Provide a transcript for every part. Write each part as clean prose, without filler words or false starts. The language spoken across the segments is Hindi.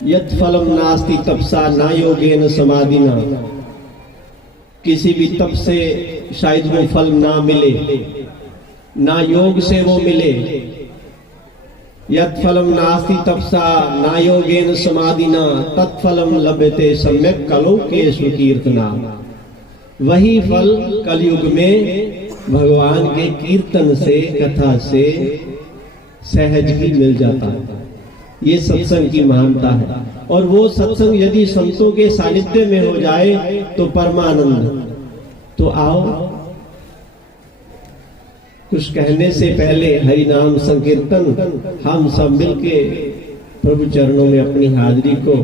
यत् फलम नास्ति तपसा ना योगेन समाधिना। किसी भी तप से शायद वो फल ना मिले, ना योग से वो मिले। यत् फलम नास्ति तपसा ना योगेन समाधिना तत्फलम लभते सम्यक कलोकेषु कीर्तना। वही फल कलयुग में भगवान के कीर्तन से, कथा से सहज ही मिल जाता है। ये सत्संग की महानता है। और वो सत्संग यदि संतों के सानिध्य में हो जाए तो परमानंद। तो आओ, कुछ कहने से पहले हरि नाम संकीर्तन हम सब मिलके प्रभु चरणों में अपनी हाजिरी को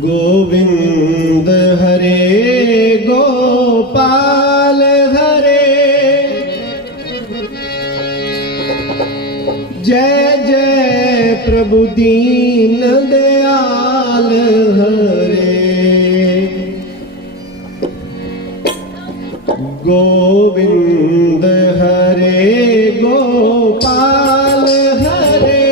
गोविंद हरे गोपाल हरे, जय जय प्रभु दीन दयाल हरे। गोविंद हरे गोपाल हरे,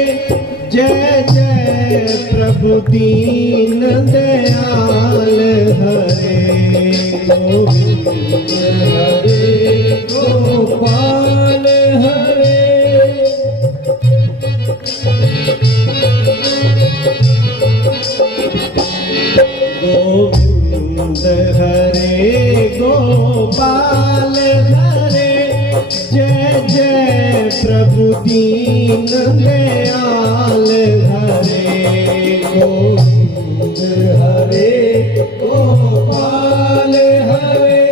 जय जय प्रभु दीन दयाल हरे। गोविंद हरे गोपाल हरे, गोविंद हरे गोपाल हरे, जय जय प्रभु दीन दयाल हरे। गोविंद हरे गोपाल हरे,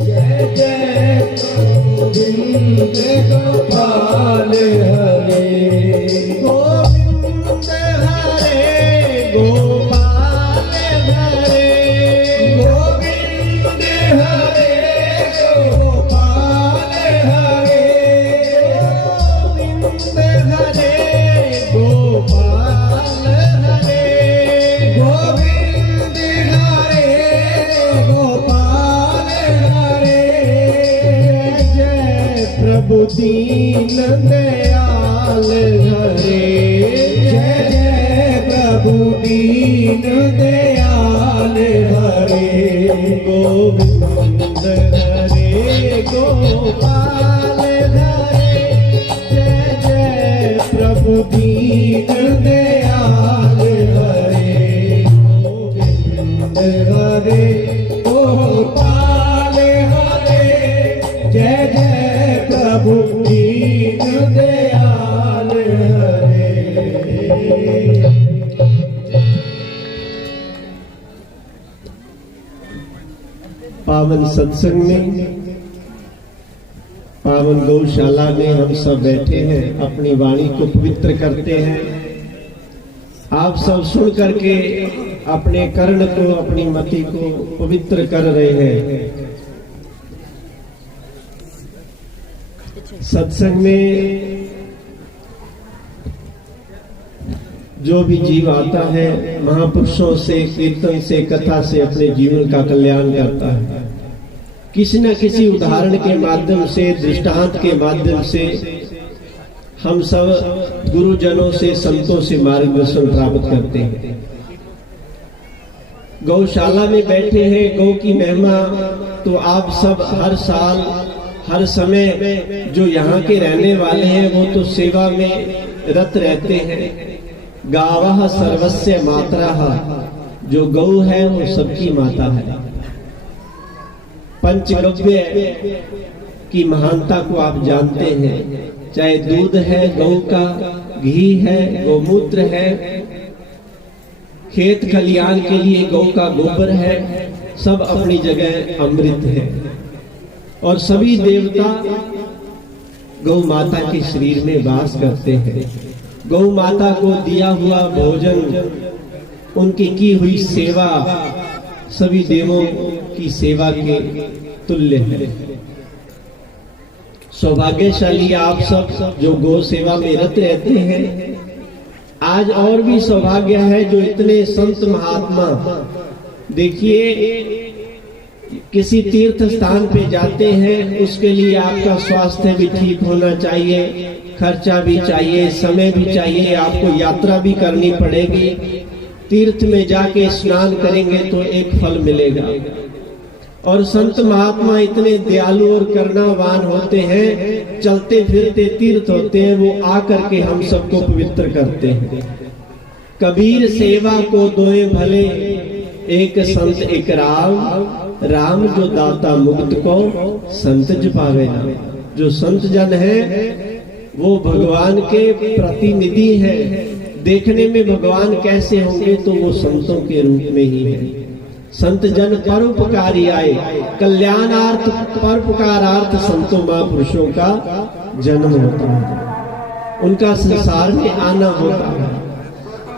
जय जय प्रभु दीन गोपाल हरे। गोविंद हरे गोपाल हरे, गोविंद हरे गोपाल हरे, गोविंद हरे गोपाल हरे, गोविंद हरे गोपाल हरे, जय प्रभु दीन दयाल हरे। जय जय प्रभु दीन दयाल हरे। गोविंद हरे गोपाल हरे, जय जय प्रभु दीन दयाल हरे। गोविंद हरे गोपाल हरे, जय जय प्रभु दीन दयाल हरे। पावन सत्संग में, पावन गौशाला में हम सब बैठे हैं, अपनी वाणी को पवित्र करते हैं। आप सब सुन करके अपने कर्ण को, अपनी मति को पवित्र कर रहे हैं। सत्संग में जो भी जीव आता है, महापुरुषों से, कीर्तन से, कथा से अपने जीवन का कल्याण करता है। किसी न किसी उदाहरण के माध्यम से, दृष्टांत के माध्यम से हम सब गुरुजनों से, संतों से मार्गदर्शन प्राप्त करते हैं। गौशाला में बैठे हैं, गौ की महिमा तो आप सब हर साल, हर समय जो यहाँ के रहने वाले हैं वो तो सेवा में रत रहते हैं। गावः सर्वस्य मातरः, जो गौ है वो सबकी माता है। पंचगव्य की महानता को आप जानते हैं, चाहे दूध है गौ का, घी है, गोमूत्र है, खेत खलियान के लिए गौ का गोबर है, सब अपनी जगह अमृत है। और सभी देवता गौ माता के शरीर में वास करते हैं। गौ माता को दिया हुआ भोजन, उनकी की हुई सेवा सभी देवों की सेवा के तुल्य है। सौभाग्यशाली आप सब जो गौ सेवा में रत रहते हैं। आज और भी सौभाग्य है जो इतने संत महात्मा, देखिए किसी तीर्थ स्थान पे जाते हैं, उसके लिए आपका स्वास्थ्य भी ठीक होना चाहिए, खर्चा भी चाहिए, समय भी चाहिए, आपको यात्रा भी करनी पड़ेगी। तीर्थ में जाके स्नान करेंगे तो एक फल मिलेगा। और संत महात्मा इतने दयालु और करुणावान होते हैं, चलते फिरते तीर्थ होते हैं, वो आकर के हम सबको पवित्र करते हैं। कबीर सेवा को दोए भले, एक संत एक राम, राम जो दाता मुक्त को संत ज पावे नाम। जो संत जन है वो भगवान के प्रतिनिधि है। देखने में भगवान कैसे होंगे, तो वो संतों के रूप में ही है। संत जन परोपकारी आए, कल्याणार्थ परोपकारार्थ संतों महापुरुषों का जन्म होता है, उनका संसार में आना होता है।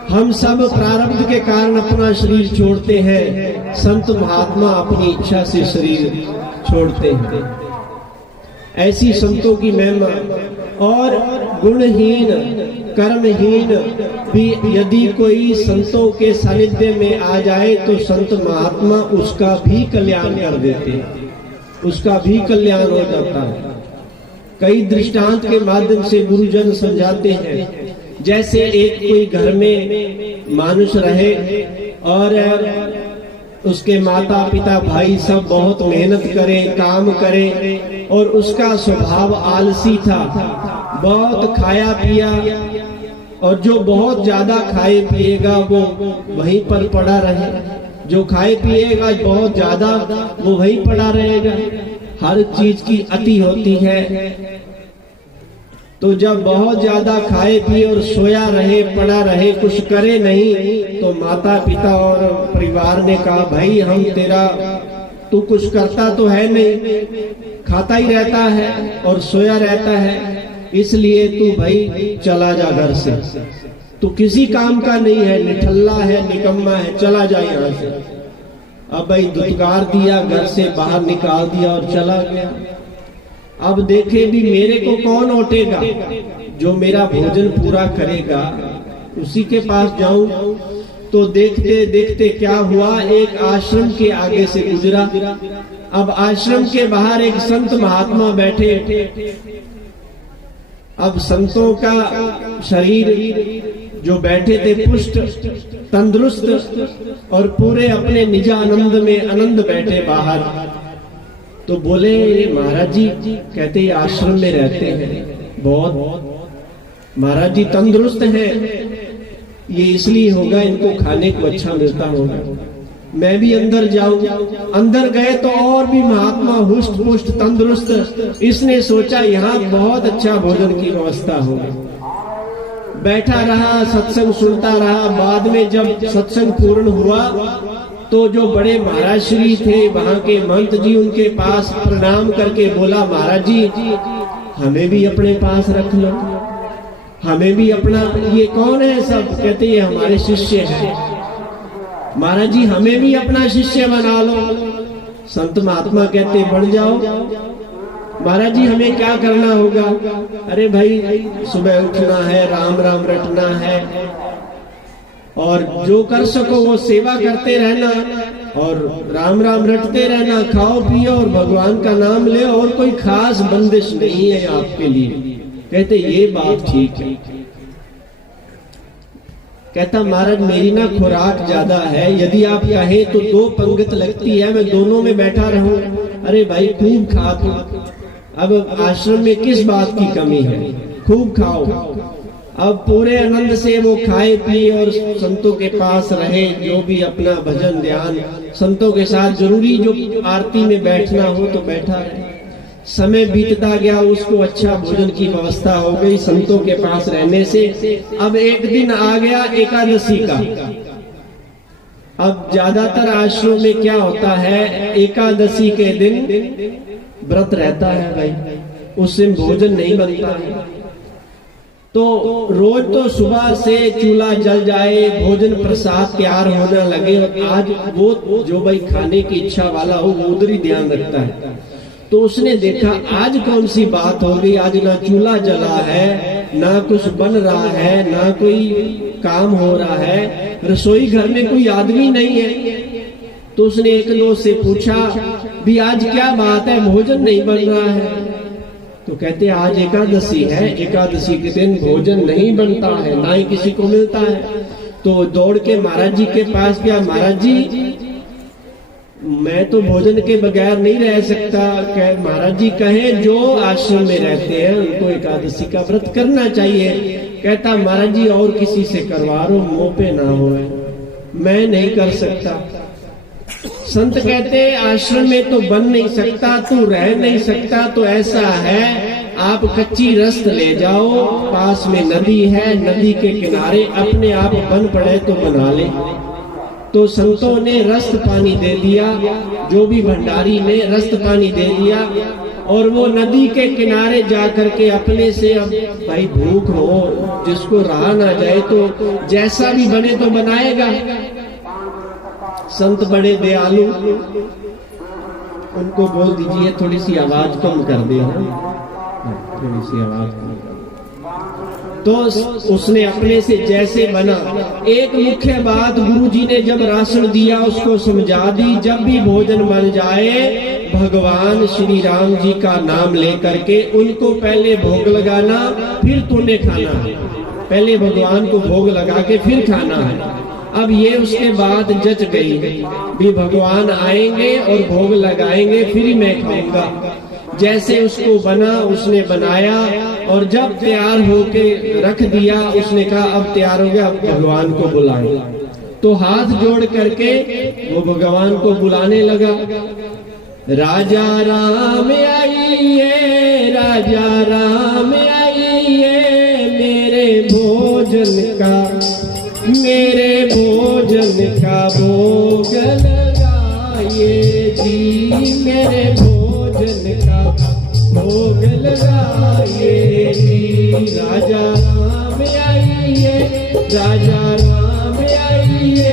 हम सब प्रारब्ध के कारण अपना शरीर छोड़ते हैं, संत महात्मा अपनी इच्छा से शरीर छोड़ते हैं। ऐसी संतों की महिमा। और गुणहीन कर्महीन भी यदि कोई संतों के सानिध्य में आ जाए तो संत महात्मा उसका भी कल्याण कर देते हैं, उसका भी कल्याण हो जाता है। कई दृष्टांत के माध्यम से गुरुजन समझाते हैं। जैसे एक कोई घर में मानुष रहे और उसके माता पिता भाई सब बहुत मेहनत करें, काम करें, और उसका स्वभाव आलसी था, बहुत खाया पिया, और जो बहुत ज्यादा खाए पिएगा वो वहीं पर पड़ा रहे, जो खाए पिएगा बहुत ज्यादा वो वहीं पड़ा रहेगा। हर चीज की अति होती है। तो जब बहुत ज्यादा खाए पिए और सोया रहे, पड़ा रहे, कुछ करे नहीं, तो माता पिता और परिवार ने कहा भाई हम तेरा, तू कुछ करता तो है नहीं, खाता ही रहता है और सोया रहता है, इसलिए तू भाई चला जा घर से, तू किसी काम का नहीं है, निठल्ला है, निकम्मा है, चला जा यहाँ से। अब भाई दुत्कार दिया, घर से बाहर निकाल दिया और चला गया। अब देखे भी मेरे को कौन ओटेगा, जो मेरा भोजन पूरा करेगा उसी के पास जाऊं। तो देखते देखते क्या हुआ, एक आश्रम के आगे से गुजरा। अब आश्रम के बाहर एक संत महात्मा बैठे। अब संतों का शरीर जो बैठे थे पुष्ट, तंदुरुस्त और पूरे अपने निज आनंद में आनंद बैठे बाहर। तो बोले महाराज जी, कहते ये आश्रम में रहते हैं, बहुत महाराज जी तंदुरुस्त हैं, ये इसलिए होगा इनको खाने को अच्छा मिलता होगा, मैं भी अंदर जाऊं। अंदर गए तो और भी महात्मा हुष्ट पुष्ट तंदुरुस्त। इसने सोचा यहाँ बहुत अच्छा भोजन की व्यवस्था होगी। बैठा रहा, सत्संग सुनता रहा। बाद में जब सत्संग पूर्ण हुआ तो जो बड़े महाराज श्री थे वहां के महंत जी, उनके पास प्रणाम करके बोला महाराज जी हमें भी अपने पास रख लो, हमें भी अपना। ये कौन है सब? कहते ये हमारे शिष्य हैं। महाराज जी हमें भी अपना शिष्य बना लो। संत महात्मा कहते बढ़ जाओ। महाराज जी हमें क्या करना होगा? अरे भाई सुबह उठना है, राम राम रटना है, और जो कर सको वो सेवा करते रहना और राम राम रटते रहना, खाओ पियो और भगवान का नाम ले, और कोई खास बंदिश नहीं है आपके लिए। कहते ये बात ठीक है। कहता महाराज मेरी ना खुराक ज्यादा है, यदि आप कहें तो 2 पंगत लगती है, मैं दोनों में बैठा रहूं। अरे भाई खूब खा तू, अब आश्रम में किस बात की कमी है, खूब खाओ। अब पूरे आनंद से वो खाए पिए और संतों के पास रहे, जो भी अपना भजन ध्यान संतों के साथ, जरूरी जो आरती में बैठना हो तो बैठा रहे। समय बीतता गया, उसको अच्छा भोजन की व्यवस्था हो गई संतों के पास रहने से। अब एक दिन आ गया एकादशी का। अब ज्यादातर आश्रम में क्या होता है, एकादशी के दिन व्रत रहता है भाई, उस दिन भोजन नहीं बनता है। तो रोज तो सुबह से चूल्हा जल जाए, भोजन प्रसाद तैयार होने लगे, और आज वो जो भाई खाने की इच्छा वाला हो वो उधर ही ध्यान रखता है। तो उसने देखा आज कौन सी बात हो गई, आज ना चूल्हा जला है, ना कुछ बन रहा है, ना कोई काम हो रहा है, रसोई घर में कोई आदमी नहीं है। तो उसने एक दोस्त से पूछा भी आज क्या बात है, भोजन नहीं बन रहा है। तो कहते आज एकादशी है, एकादशी के दिन भोजन नहीं बनता है, ना ही किसी को मिलता है। तो दौड़ के महाराज जी के पास गया, महाराज जी मैं तो भोजन के बगैर नहीं रह सकता। महाराज जी कहे जो आश्रम में रहते हैं उनको एकादशी का व्रत करना चाहिए। कहता महाराज जी और किसी से करवा लो, मुंह पे ना होए, मैं नहीं कर सकता। संत कहते आश्रम में तो बन नहीं सकता, तू रह नहीं सकता, तो ऐसा है आप कच्ची रस्त ले जाओ, पास में नदी है, नदी के किनारे अपने आप बन पड़े तो बना ले। तो संतों ने रस्त पानी दे दिया, जो भी भंडारी ने रस्त पानी दे दिया, और वो नदी के किनारे जाकर के अपने से, अब भाई भूख हो जिसको रहा ना जाए तो जैसा भी बने तो बनाएगा। संत बड़े दयालु, उनको बोल दीजिए थोड़ी सी आवाज कम कर दे, थोड़ी सी आवाज कम कर। तो उसने अपने से जैसे बना। एक मुख्य बात गुरुजी ने जब राशन दिया उसको समझा दी, जब भी भोजन बन जाए भगवान श्री राम जी का नाम लेकर के उनको पहले भोग लगाना, फिर तूने खाना है। पहले भगवान को भोग लगा के फिर खाना है। अब ये उसके बाद जच गई भी भगवान आएंगे और भोग लगाएंगे फिर मैं खाऊंगा। जैसे उसको बना उसने बनाया, और जब तैयार होके रख दिया उसने कहा अब तैयार हो गया, अब भगवान को बुलाए। तो हाथ जोड़ करके वो भगवान को बुलाने लगा। राजा राम आइए, राजा राम आइए, मेरे भोजन का भोग लगाइए जी, मेरे भोजन का भोग लगाइए जी। राजा राम आइए, राजा राम आइए,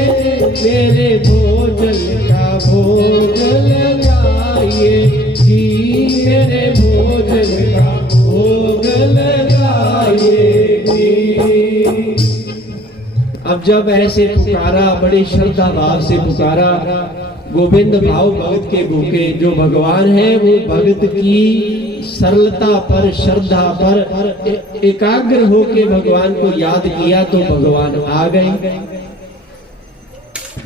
मेरे भोजन का भोग लगाइए जी, मेरे भोजन का भोग लगाइए जी। अब जब ऐसे पुकारा, बड़े श्रद्धा भाव से पुकारा, गोविंद भाव भगत के भूखे जो भगवान है वो भगत की सरलता पर, श्रद्धा पर एकाग्र होके भगवान को याद किया तो भगवान आ गए।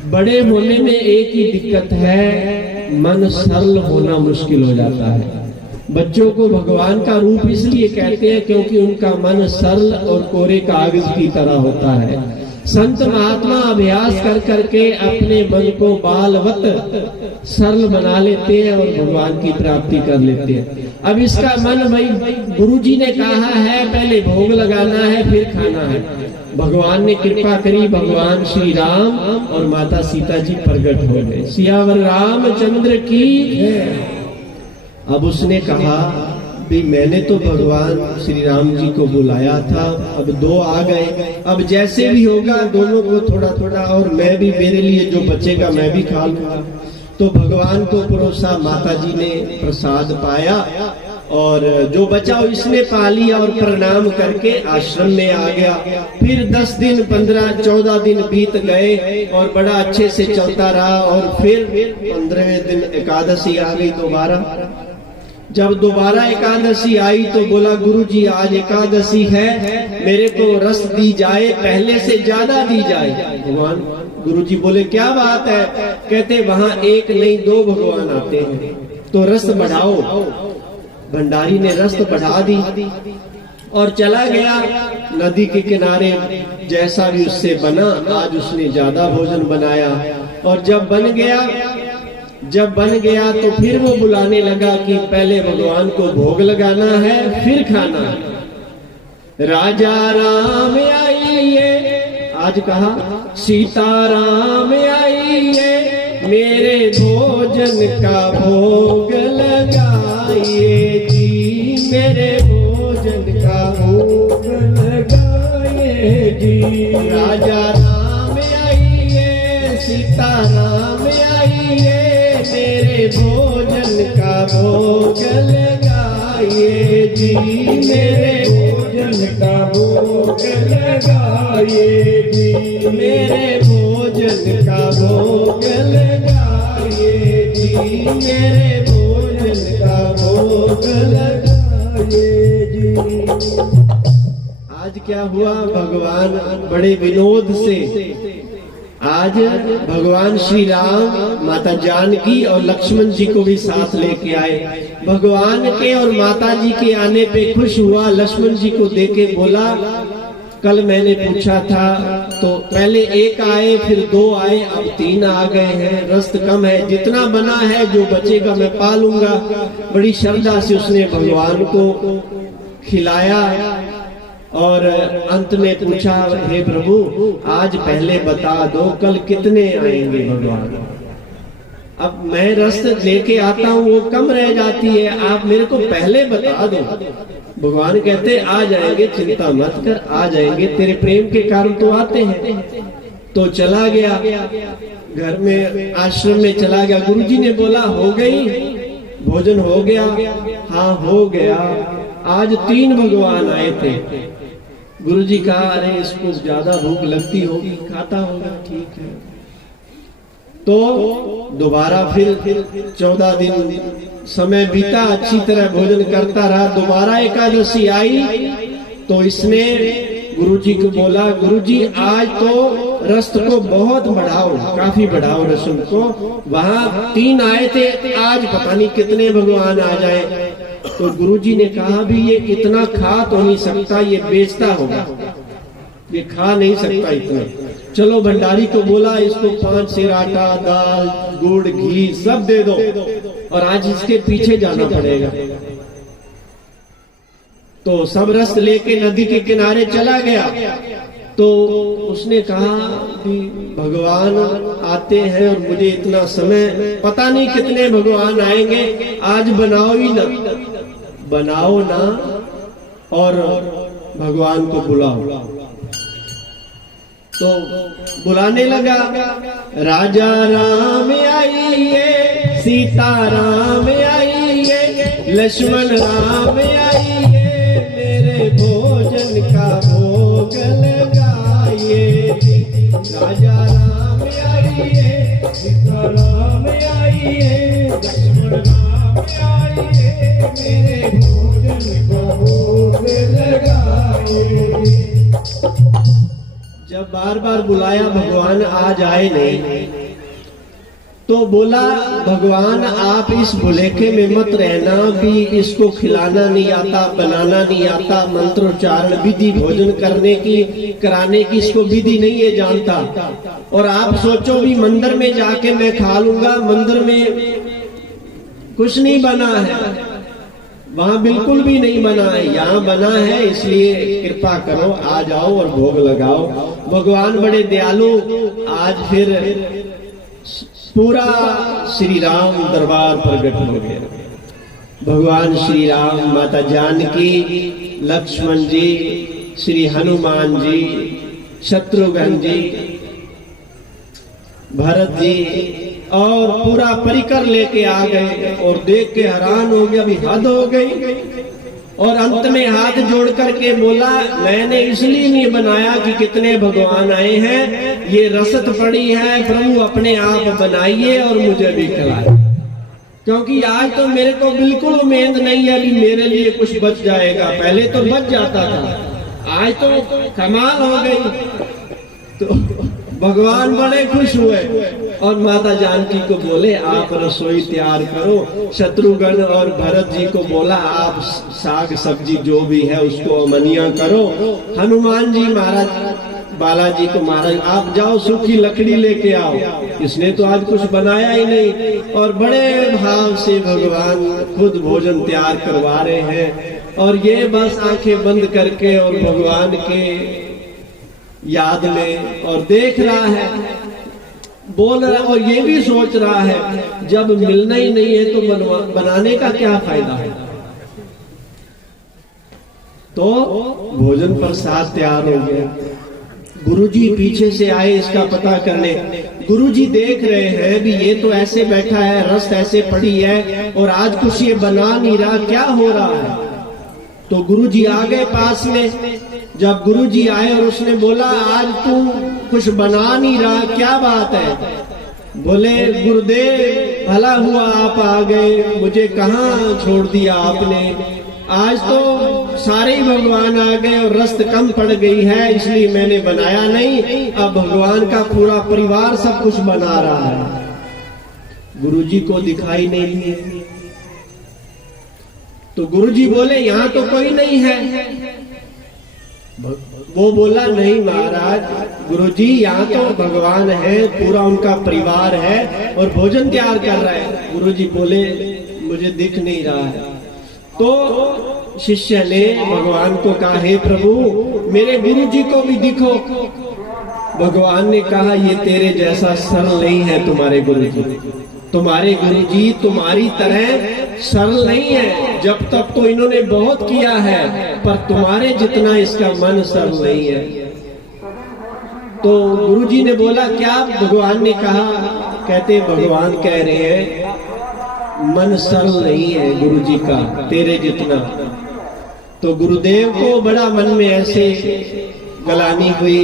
बड़े होने में एक ही दिक्कत है, मन सरल होना मुश्किल हो जाता है। बच्चों को भगवान का रूप इसलिए कहते हैं क्योंकि उनका मन सरल और कोरे कागज की तरह होता है। संत महात्मा अभ्यास कर करके अपने मन को बालवत सरल बना लेते हैं और भगवान की प्राप्ति कर लेते हैं। अब इसका मन, भाई गुरुजी ने कहा है पहले भोग लगाना है फिर खाना है। भगवान ने कृपा करी, भगवान श्री राम और माता सीता जी प्रकट हो गए। सियावर रामचंद्र की। अब उसने कहा भी मैंने तो भगवान श्री राम जी को बुलाया था, अब दो आ गए, अब जैसे भी होगा दोनों को थोड़ा थोड़ा, और मैं भी, मेरे लिए जो बचेगा मैं भी खा लूंगा। तो भगवान को परोसा, माता जी ने प्रसाद पाया और जो बचा इसने पा लिया और प्रणाम करके आश्रम में आ गया। फिर 10 दिन 15 14 दिन बीत गए और बड़ा अच्छे से चलता रहा। और फिर 15वें दिन एकादशी आ गई दोबारा। जब दोबारा एकादशी आई तो बोला गुरुजी आज एकादशी है, मेरे को रस दी जाए, पहले से ज्यादा दी जाए। भगवान गुरुजी बोले क्या बात है? कहते वहां एक नहीं 2 भगवान आते हैं तो रस बढ़ाओ। भंडारी ने रस बढ़ा दी और चला गया नदी के किनारे। जैसा भी उससे बना, आज उसने ज्यादा भोजन बनाया। और जब बन गया तो फिर वो बुलाने लगा कि पहले भगवान को भोग लगाना है फिर खाना है। राजा राम आइए, आज कहा सीता राम आइए, मेरे भोजन का भोग लगाइए जी, मेरे भोजन का भोग लगाइए जी। राजा राम आइए, सीता राम आइए, मेरे भोजन का भोग लगाइए जी, मेरे भोजन का भोग लगाइए जी, मेरे भोजन का भोग लगाइए जी, मेरे भोजन का भोग लगाइए जी। आज क्या हुआ, भगवान बड़े विनोद से आज भगवान श्री राम माता जानकी और लक्ष्मण जी को भी साथ लेके आए। भगवान के और माता जी के आने पे खुश हुआ, लक्ष्मण जी को देके बोला कल मैंने पूछा था तो पहले एक आए फिर दो आए, अब 3 आ गए हैं, रस्त कम है, जितना बना है जो बचेगा मैं पालूंगा। बड़ी श्रद्धा से उसने भगवान को खिलाया और अंत में पूछा हे प्रभु आज पहले बता दो कल कितने आएंगे भगवान, अब मैं रस्त लेके आता हूँ वो कम रह जाती है, आप मेरे को पहले बता दो। भगवान कहते आ जाएंगे, चिंता मत कर, आ जाएंगे, तेरे प्रेम के कारण तो आते हैं। तो चला गया घर में, आश्रम में चला गया। गुरुजी ने बोला हो गई भोजन, हो गया? हाँ हो गया। आज 3 भगवान आए थे। गुरुजी कहा अरे इसको ज्यादा भूख लगती होगी, खाता होगा, ठीक है। तो दोबारा फिर 14 दिन समय बीता, अच्छी तरह भोजन करता रहा। दोबारा एकादशी आई तो इसने गुरुजी को बोला गुरुजी आज तो रस्त को बहुत बढ़ाओ, काफी बढ़ाओ रस्म को। वहां 3 आए थे, आज पता नहीं कितने भगवान आ जाए। तो गुरुजी ने कहा भी ये इतना खा तो नहीं सकता, ये बेचता होगा, ये खा नहीं सकता इतना। चलो भंडारी को बोला इसको 5 सेर आटा, दाल, गुड़, घी सब दे दो और आज इसके पीछे जाना पड़ेगा। तो सब रस लेके नदी के किनारे चला गया। तो उसने कहा कि भगवान आते हैं और मुझे इतना समय, पता नहीं कितने भगवान आएंगे, आज बनाओ ही ना, बनाओ ना और भगवान को बुलाओ। तो बुलाने लगा, राजा राम आइए, सीता राम आइए, लक्ष्मण राम आइए, मेरे भोजन का भोग लगाइए। राजा राम आइए, सीता राम आइए, लक्ष्मण राम आइए, मेरे भोजन का भोग लगाइए। जब बार बार बुलाया भगवान आज आए नहीं, तो बोला भगवान आप इस भुलेखे में मत रहना, भी इसको खिलाना नहीं आता, बनाना नहीं आता, मंत्रोच्चारण विधि भोजन करने की कराने की इसको विधि नहीं है जानता। और आप सोचो भी मंदिर में जाके मैं खा लूंगा, मंदिर में कुछ नहीं बना है, वहां बिल्कुल भी नहीं बना है, यहाँ बना है, इसलिए कृपा करो आ जाओ और भोग लगाओ। भगवान बड़े दयालु, आज फिर पूरा श्री राम दरबार प्रकट हो गया। भगवान श्री राम, माता जानकी, लक्ष्मण जी, श्री हनुमान जी, शत्रुघ्न जी, भरत जी और पूरा परिकर लेके आ गए। और देख के हैरान हो गया, अभी हद हो गई। और अंत में हाथ जोड़ करके बोला मैंने इसलिए नहीं बनाया कि कितने भगवान आए हैं, ये रसद पड़ी है, प्रभु अपने आप बनाइए और मुझे भी खिलाए, क्योंकि आज तो मेरे को बिल्कुल उम्मीद नहीं है कि मेरे लिए कुछ बच जाएगा। पहले तो बच जाता था, आज तो कमाल हो गई। तो भगवान बड़े खुश हुए और माता जानकी को बोले आप रसोई तैयार करो। शत्रुघ्न और भरत जी को बोला आप साग सब्जी जो भी है उसको अमनिया करो। हनुमान जी महाराज, बालाजी को महाराज आप जाओ सूखी लकड़ी लेके आओ। इसने तो आज कुछ बनाया ही नहीं। और बड़े भाव से भगवान खुद भोजन तैयार करवा रहे हैं और ये बस आंखें बंद करके और भगवान के याद में और देख रहा है, बोल रहा है और ये भी सोच रहा है जब मिलना ही नहीं है तो बनाने का क्या फायदा है। तो भोजन प्रसाद तैयार हो गया। गुरुजी पीछे से आए इसका पता करने। गुरुजी देख रहे हैं भी ये तो ऐसे बैठा है, रस्त ऐसे पड़ी है और आज कुछ ये बना नहीं रहा, क्या हो रहा है। तो गुरुजी आ गए पास में। जब गुरुजी आए और उसने बोला आज तू कुछ बना नहीं रहा, क्या बात है। बोले गुरुदेव भला हुआ आप आ गए, मुझे कहाँ छोड़ दिया आपने। आज तो सारे ही भगवान आ गए और रस्त कम पड़ गई है, इसलिए मैंने बनाया नहीं। अब भगवान का पूरा परिवार सब कुछ बना रहा है। गुरुजी को दिखाई नहीं दिए तो गुरुजी बोले यहाँ तो कोई नहीं है। वो बोला नहीं महाराज, गुरुजी यहाँ तो भगवान है, पूरा उनका परिवार है और भोजन तैयार कर रहा है। गुरुजी बोले मुझे दिख नहीं रहा है। तो शिष्य ने भगवान को कहा हे प्रभु मेरे गुरुजी को भी दिखो। भगवान ने कहा ये तेरे जैसा सरल नहीं है तुम्हारे गुरुजी। तुम्हारे गुरुजी तुम्हारी तरह सरल नहीं है। जब तक तो इन्होंने बहुत किया है पर तुम्हारे जितना इसका मन सरल नहीं है। तो गुरुजी ने बोला क्या। भगवान ने कहा, कहते भगवान कह रहे हैं मन सरल नहीं है गुरुजी का तेरे जितना। तो गुरुदेव को बड़ा मन में ऐसे गलानी हुई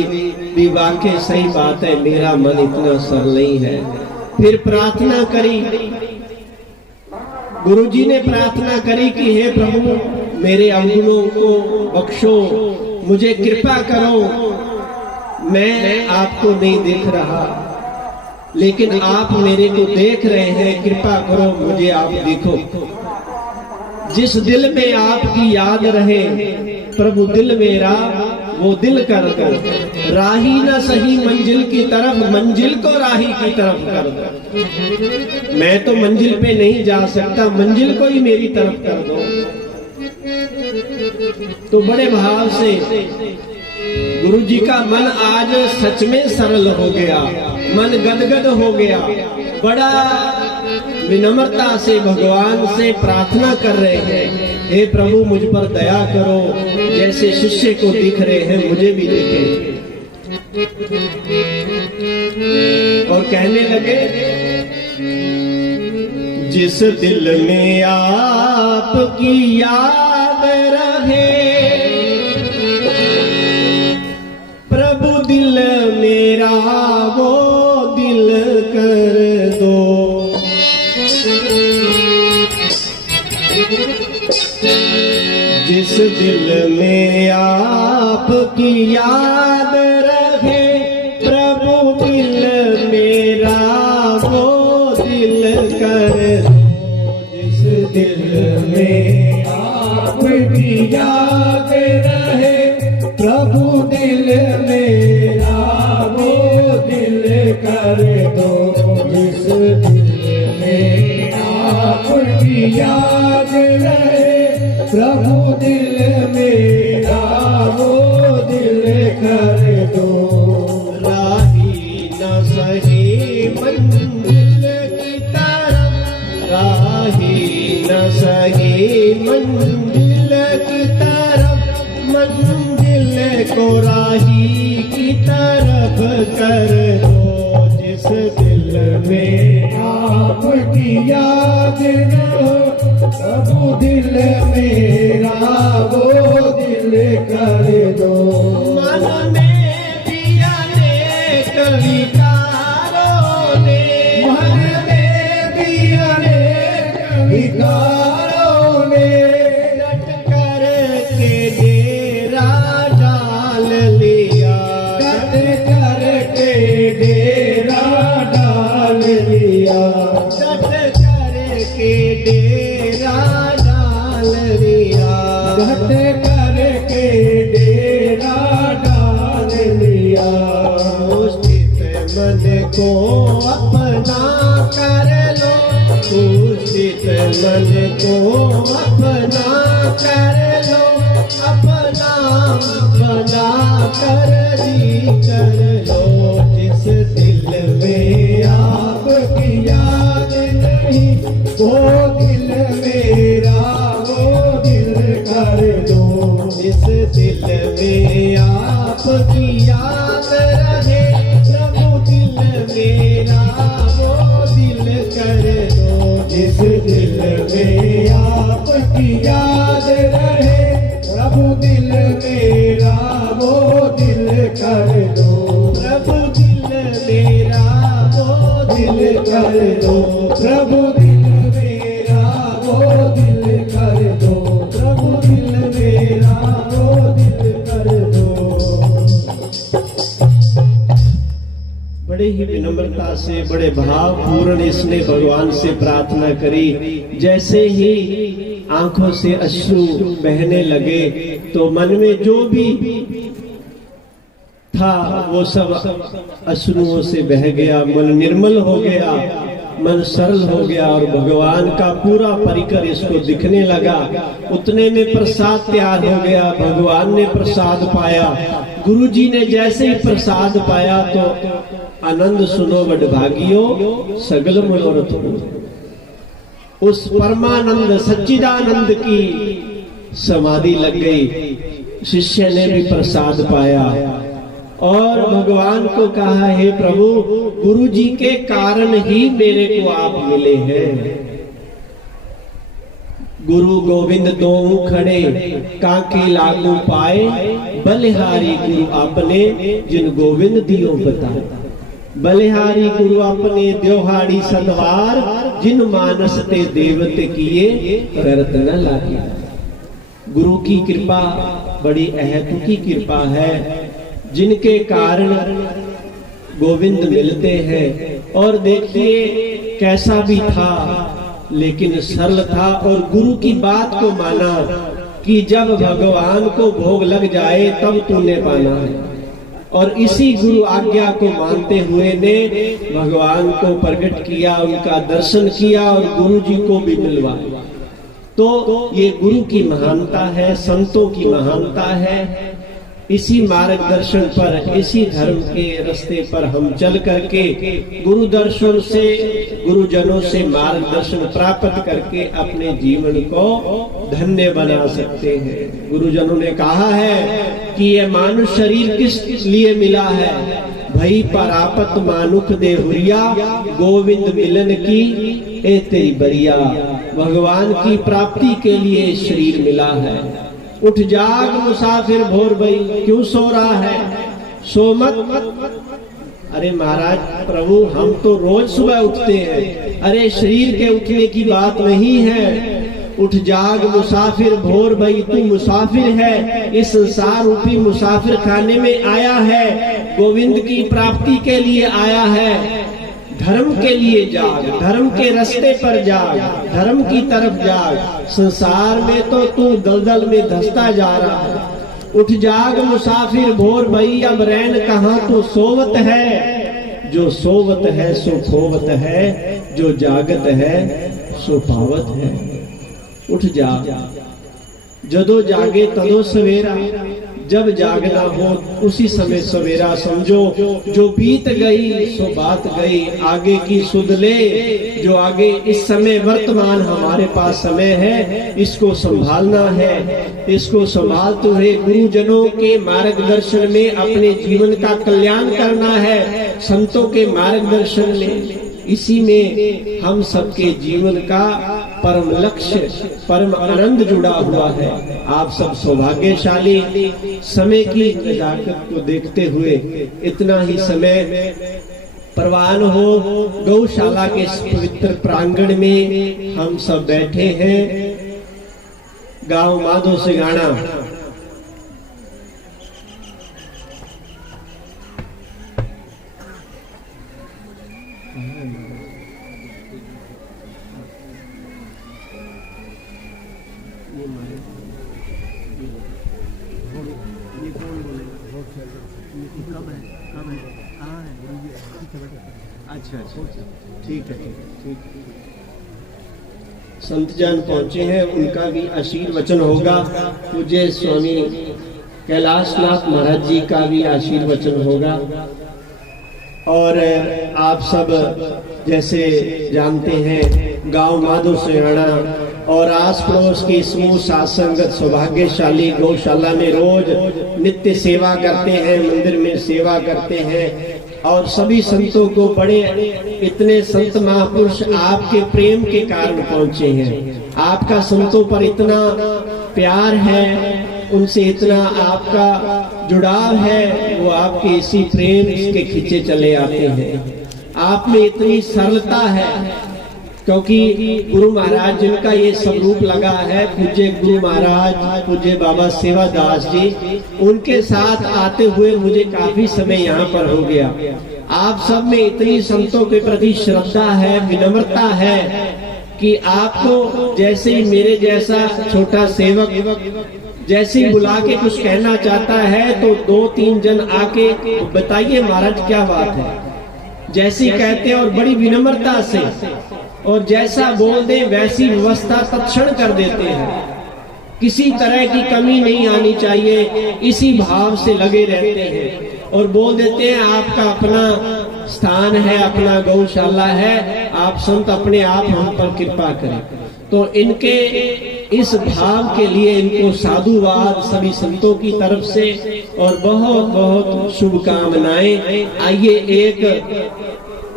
भी वाकई सही बात है, मेरा मन इतना सरल नहीं है। फिर प्रार्थना करी, गुरुजी ने प्रार्थना करी कि हे प्रभु मेरे अवगुणों को बख्शो, मुझे कृपा करो। मैं आपको नहीं देख रहा लेकिन आप मेरे को देख रहे हैं, कृपा करो मुझे आप देखो। जिस दिल में आपकी याद रहे प्रभु दिल मेरा वो दिल कर कर, राही न सही मंजिल की तरफ, मंजिल को राही की तरफ कर दो। मैं तो मंजिल पे नहीं जा सकता, मंजिल को ही मेरी तरफ कर दो। तो बड़े भाव से गुरुजी का मन आज सच में सरल हो गया, मन गदगद हो गया। बड़ा विनम्रता से भगवान से प्रार्थना कर रहे हैं, हे प्रभु मुझ पर दया करो, जैसे शिष्य को दिख रहे हैं मुझे भी दिखे। और कहने लगे जिस दिल में आपकी याद रहे प्रभु दिल मेरा वो दिल कर दो। जिस दिल में आपकी याद रहे प्रभु दिल मेरा वो दिल कर दो। जिस दिल में आपकी याद रहे प्रभु दिल मेरा वो दिल कर दो। जिस दिल में आपकी याद रहे प्रभु दिल मेरा वो दिल कर दो। राही न सही मंजिल की तरफ, राही न सही मंजिल की तरफ, मंजिल को राही की तरफ कर दो। जिस दिल में आपकी याद रहो प्रभु दिल मेरा वो दिल कर दो। मन में दिया ने कविकारों ने, मन में दिया ने कविकारों ने, डट कर के डेरा डाल लिया, डट कर के डेरा डाल लिया, डट कर के डेरा डाल लिया, डट कर के डेरा डाल लिया। स्थित मन को अपना कर लो, स्थित मन को अपना कर लो, अपना बना कर दी कर लो। जिस दिल में आपकी याद नहीं वो दिल मेरा वो दिल कर दो। जिस दिल में आपकी याद कर दो प्रभु, दिल मेरा वो दिल कर दो प्रभु, दिल मेरा वो दिल कर दो। बड़े ही विनम्रता से, बड़े भावपूर्ण इसने भगवान से प्रार्थना करी। जैसे ही आंखों से अश्रु बहने लगे तो मन में जो भी था वो सब अश्रुओं से बह गया, मन निर्मल हो गया, मन सरल हो गया और भगवान का पूरा परिकर इसको दिखने लगा। उतने में प्रसाद तैयार हो गया, भगवान ने प्रसाद पाया। गुरुजी ने जैसे ही प्रसाद पाया तो आनंद सुनो वडभागियो सगल मनोरथ हो। उस परमानंद सच्चिदानंद की समाधि लग गई। शिष्य ने भी प्रसाद पाया और भगवान को कहा, हे प्रभु, गुरु जी के कारण ही मेरे को आप मिले हैं। गुरु गोविंद दोऊ खड़े काके लागू पाए, बलिहारी गुरु आपने जिन गोविंद दियो बताए। बलिहारी गुरु अपने द्योहाड़ी सदवार, जिन मानस ते देवते किए करत न लागे। गुरु की कृपा बड़ी अहतु की कृपा है, जिनके कारण गोविंद मिलते हैं। और देखिए कैसा भी था लेकिन सरल था और गुरु की बात को माना कि जब भगवान को भोग लग जाए तब तूने पाना है। और इसी गुरु आज्ञा को मानते हुए ने भगवान को प्रकट किया, उनका दर्शन किया और गुरु जी को भी मिलवाया। तो ये गुरु की महानता है, संतों की महानता है। इसी मार्गदर्शन पर, इसी धर्म के रास्ते पर हम चल करके गुरु दर्शन से, गुरुजनों से मार्गदर्शन प्राप्त करके अपने जीवन को धन्य बना सकते हैं। गुरुजनों ने कहा है कि ये मानुष शरीर किस लिए मिला है? भई परापत मानुख देहुरिया, गोविंद मिलन की ए तेरी बरिया। भगवान की प्राप्ति के लिए शरीर मिला है। उठ जाग मुसाफिर भोर भई, क्यों सो रहा है? सो मत। अरे महाराज प्रभु, हम तो रोज सुबह उठते हैं। अरे शरीर के उठने की बात नहीं है। उठ जाग मुसाफिर भोर भई, तू मुसाफिर है, इस संसार रूपी मुसाफिर खाने में आया है, गोविंद की प्राप्ति के लिए आया है। धर्म के लिए जाग, धर्म के रास्ते पर जाग, धर्म की तरफ जाग। संसार में तो तू दलदल में धंसता जा रहा है। उठ जाग मुसाफिर भोर भई, अब रैन कहाँ तो सोवत है। जो सोवत है सो खोवत है, जो जागत है सो पावत है। उठ जाग, जदो जागे तदो सवेरा। जब जागना हो उसी समय सवेरा समझो। जो बीत गई सो बात गई, आगे की सुध ले। जो आगे इस समय वर्तमान हमारे पास समय है, इसको संभालना है। इसको संभालते हुए गुरुजनों के मार्गदर्शन में अपने जीवन का कल्याण करना है, संतों के मार्गदर्शन में। इसी में हम सबके जीवन का परम लक्ष्य, परम आनंद जुड़ा हुआ है। आप सब सौभाग्यशाली, समय की नजाकत को देखते हुए इतना ही समय प्रवान हो। गौशाला के पवित्र प्रांगण में हम सब बैठे हैं। गांव माधो से गाना। अच्छा, ठीक है, ठीक। संत जन पहुंचे हैं, उनका भी आशीर्वचन होगा। पूज्य स्वामी कैलाशनाथ महाराज जी का भी आशीर्वचन होगा। और आप सब जैसे जानते हैं, गांव माधो सियाणा और आस पड़ोस की समूह सात्संगत सौभाग्यशाली गौशाला में रोज नित्य सेवा करते हैं, मंदिर में सेवा करते हैं। और सभी संतों को बड़े, इतने संत महापुरुष आपके प्रेम के कारण पहुंचे हैं। आपका संतों पर इतना प्यार है, उनसे इतना आपका जुड़ाव है, वो आपके इसी प्रेम के खींचे चले आते हैं। आप में इतनी सरलता है, क्योंकि गुरु महाराज जिनका ये स्वरूप लगा है, पूज्य गुरु महाराज पूज्य बाबा सेवादास जी, उनके साथ आते हुए मुझे काफी समय यहाँ पर हो गया। आप सब में इतनी संतों के प्रति श्रद्धा है, विनम्रता है कि आपको जैसे ही मेरे जैसा छोटा सेवक जैसे ही बुला के कुछ कहना चाहता है तो 2-3 जन आके बताइए महाराज क्या बात है, जैसी कहते हैं और बड़ी विनम्रता से, और जैसा बोल दे वैसी व्यवस्था तत्क्षण कर देते हैं। किसी तरह की कमी नहीं आनी चाहिए, इसी भाव से लगे रहते हैं और बोल देते हैं आपका अपना स्थान है, अपना गौशाला है, आप संत अपने आप हम पर कृपा करें। तो इनके इस भाव के लिए इनको साधुवाद सभी संतों की तरफ से और बहुत बहुत शुभकामनाएं। आइए एक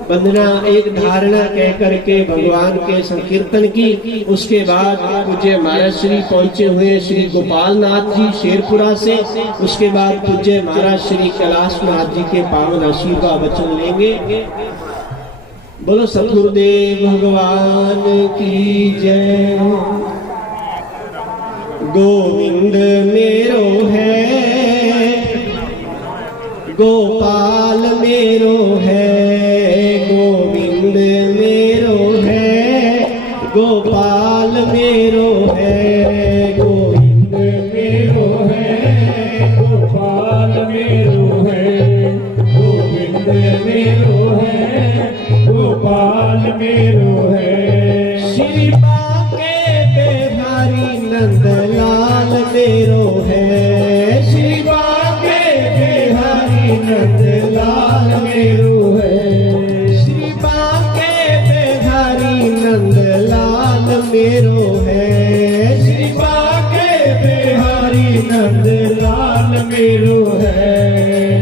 वंदना, एक धारणा कह करके भगवान के संकीर्तन की, उसके बाद पूज्य महाराज श्री पहुंचे हुए श्री गोपाल नाथ जी शेरपुरा से, उसके बाद पूज्य महाराज श्री कैलाश नाथ जी के पावन आशीर्वाद वचन लेंगे। बोलो सतगुरुदेव भगवान की जय। गोविंद मेरो है, गोपाल मेरो है, गोविंद मेरो है, गोपाल मेरो है, गोविंद मेरो है, गोपाल मेरो है, गोविंद मेरो है, गोपाल मेरो है। श्री बांके बिहारी नंदलाल मेरो है, श्री बांके बिहारी नंदलाल मेरो है, श्री बांके बिहारी नंदलाल मेरो है, श्री बांके बिहारी नंदलाल मेरो है।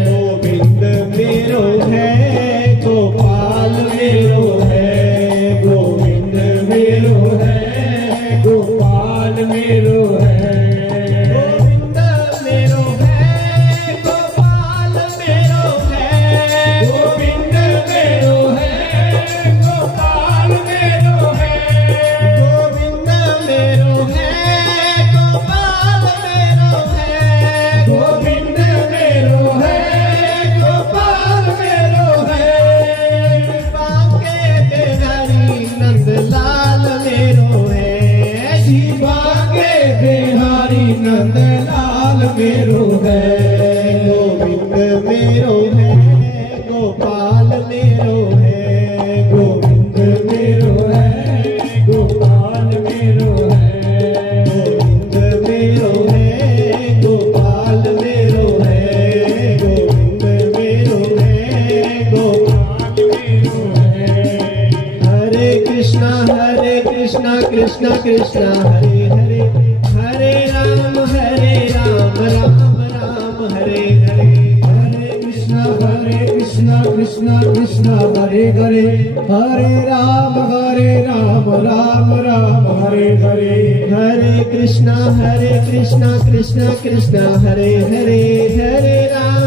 गोविंद मेरो है, गोपाल मेरो है, गोविंद मेरो है, गोपाल मेरो है, गोविंद मेरो है, गोपाल मेरो है, गोविंद मेरो है, गोपाल मेरो है, गोविंद मेरो है, गोपाल मेरो है, गोविंद मेरो है, गोपाल मेरो है। बांके बिहारी नंदलाल मेरो है, श्री बांके बिहारी नंदलाल मेरो है। गोविंद मेरो है, गोपाल मेरो है, गोविंद मेरो है, गोपाल मेरो है, गोविंद मेरो है, गोपाल मेरो है, गोविंद मेरो है, गोपाल मेरो है। हरे कृष्णा कृष्णा कृष्णा हरे हरे, हरे राम राम राम हरे हरे, हरे कृष्णा कृष्णा कृष्णा हरे हरे, हरे राम राम राम हरे हरे, हरे कृष्णा कृष्णा कृष्णा हरे हरे, हरे राम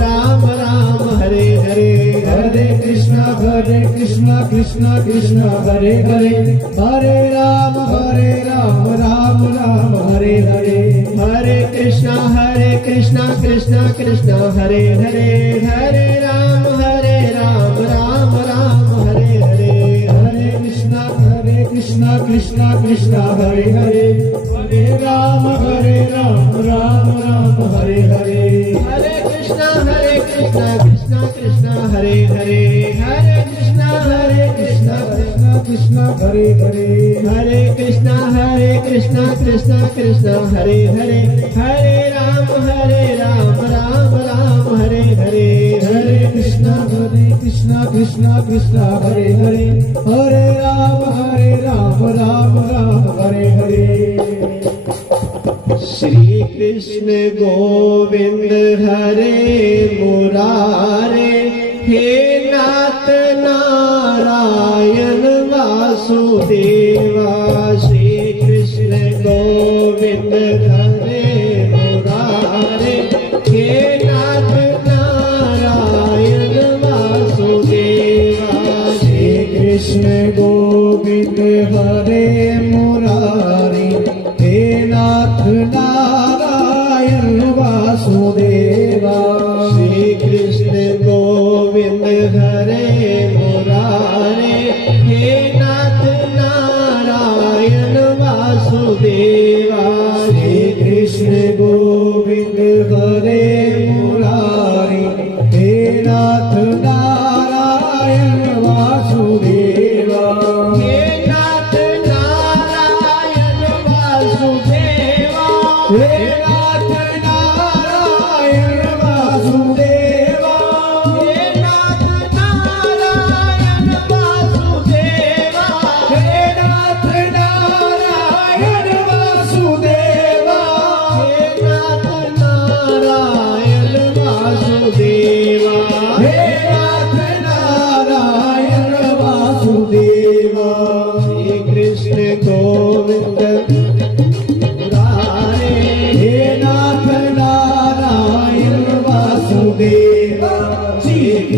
राम राम हरे हरे, हरे कृष्णा कृष्णा कृष्णा हरे हरे, हरे राम राम राम हरे हरे, हरे कृष्णा कृष्णा कृष्णा हरे हरे, हरे राम राम राम हरे हरे, हरे कृष्णा कृष्णा कृष्णा हरे हरे, हरे राम राम राम हरे हरे, हरे कृष्णा कृष्णा कृष्णा हरे हरे, हरे कृष्णा कृष्णा हरे हरे, हरे कृष्णा कृष्णा कृष्णा हरे हरे, हरे राम राम राम हरे हरे, हरे कृष्णा कृष्णा कृष्णा हरे हरे, हरे राम राम राम हरे हरे। श्री कृष्ण गोविंद हरे मुरारे, हे नाथ नारायण वासुदेवा, श्री कृष्ण गोविंद हरे मुरारे, हे नाथ नारायण वासुदेवा।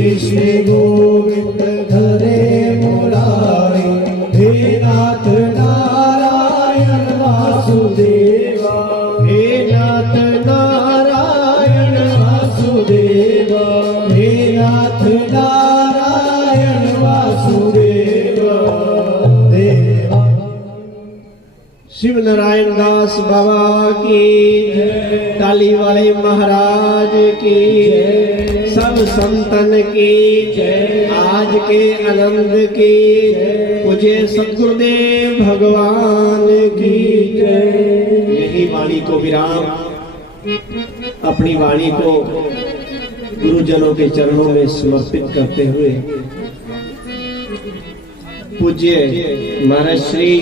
कृष्ण गोविंद धरे मुरारी, हे नाथ नारायण वासुदेवा, हे नाथ नारायण वासुदेवा, हे नाथ नारायण वासुदेवा देवा। शिव नारायण दास बाबा की ताली वाले महाराज की, सब संतन की, आज के आनंद की, मुझे सतगुरुदेव भगवान की यही वाणी को विराम, अपनी वाणी को गुरुजनों के चरणों में समर्पित करते हुए पूज्य महाराज श्री